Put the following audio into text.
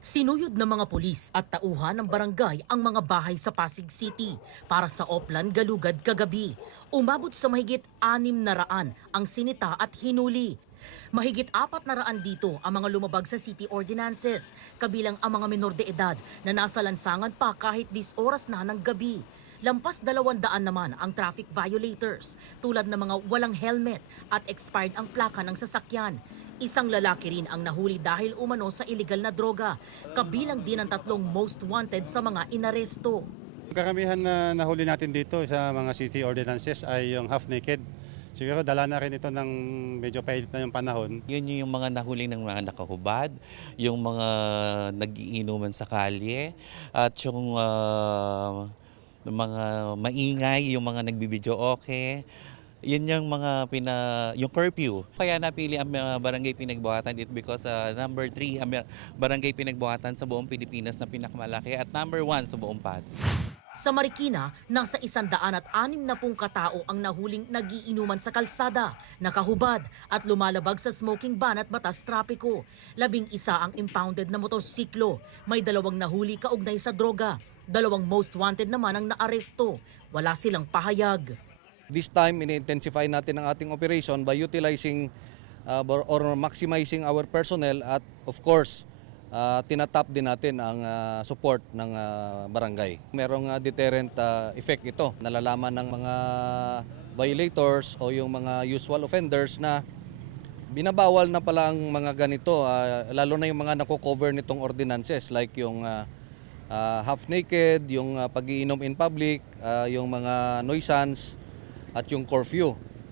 Sinuyod ng mga pulis at tauhan ng barangay ang mga bahay sa Pasig City para sa Oplan Galugad kagabi. Umabot sa mahigit 600 ang sinita at hinuli. Mahigit 400 dito ang mga lumabag sa city ordinances, kabilang ang mga menor de edad na nasa lansangan pa kahit 10 oras na ng gabi. Lampas 200 naman ang traffic violators tulad ng mga walang helmet at expired ang plaka ng sasakyan. Isang lalaki rin ang nahuli dahil umano sa illegal na droga, kabilang din ang 3 most wanted sa mga inaresto. Karamihan na nahuli natin dito sa mga city ordinances ay yung half naked. Siguro dala na rin ito ng medyo painit na yung panahon. Yun yung mga nahuli ng mga nakahubad, yung mga nagiinuman sa kalye, at yung mga maingay, yung mga nagbibideo okay. Yun yung mga yung curfew. Kaya napili ang barangay Pinagbuhatan it because number 3 ang barangay Pinagbuhatan sa buong Pilipinas na pinakamalaki at number 1 sa buong Pasig. Sa Marikina, nasa 160 katao ang nahuling nagiinuman sa kalsada, nakahubad at lumalabag sa smoking ban at batas trapiko. 11 ang impounded na motorsiklo. May 2 nahuli kaugnay sa droga. 2 most wanted naman ang naaresto. Wala silang pahayag. This time, ini-intensify natin ang ating operation by utilizing or maximizing our personnel at of course, tinatap din natin ang support ng barangay. Merong deterrent effect ito. Nalalaman ng mga violators o yung mga usual offenders na binabawal na pala ang mga ganito, lalo na yung mga nako-cover nitong ordinances like yung half naked, yung pag-iinom in public, yung mga nuisance, at yung curfew.